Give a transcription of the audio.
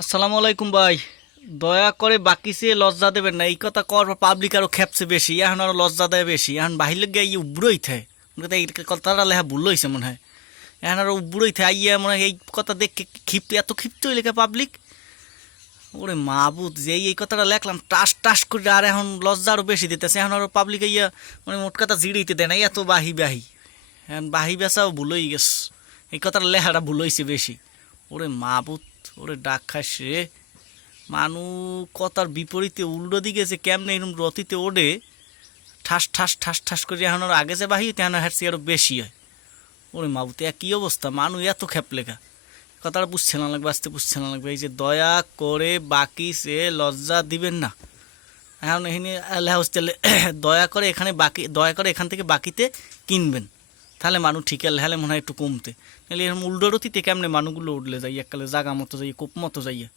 আসসালামু আলাইকুম ভাই। দয়া করে বাকি সে লজ্জা দেবেন না, এই কথা কর পাবলিক আরো খেপছে বেশি, এখন আরো লজ্জা দেয় বেশি, এখন বাহির গিয়ে ইয়ে উব্রই থাকে। এই কথাটা লেখা ভুল হয়েছে মনে হয়, এখন আরো উব্রই থাকে আইয়া মনে হয় এই কথা দেখে ক্ষিপ্ত, এত ক্ষিপ্ত হয়ে লেখা পাবলিক। ওরে মাহবুদ, যে এই কথাটা লেখলাম টাস টাস করে, আর এখন লজ্জা আরো বেশি দিতেছে, এখন আরো পাবলিক ইয়া মানে মোট কথা জিড়িতে দেয় না, এত বাহি বাহি, এখন বাহি বেচাও ভুল হয়ে গেছে, এই কথাটা লেখাটা ভুল হয়েছে বেশি। ওরে মাহবুদ, ওরে ডাক খাস রে। মানু কথার বিপরীতে উল্টো দিকে যে কেমনে এরকম রতিতে ওঠে, ঠাস ঠাস ঠাস ঠাস করে, এখন আর আগে যে বাহি তেমন হাঁটছি আরো বেশি হয়। ওরে মাবুতে কি অবস্থা, মানু এত খেপ লেখা কথাটা বুঝছে না লাগবে, আসতে বুঝছে না লাগবে। এই যে দয়া করে বাকি সে লজ্জা দিবেন না, এখন এখানে তাহলে দয়া করে এখানে বাকি, দয়া করে এখান থেকে বাকিতে কিনবেন, তাহলে মানুষ ঠিক হলে মনে হয় একটু কমতে। তাহলে এরকম উল্টো রতিতে কেমনে মানুষগুলো উঠলে যাই এককালে জাগা মতো যাই, কোপ মতো যাইয়া।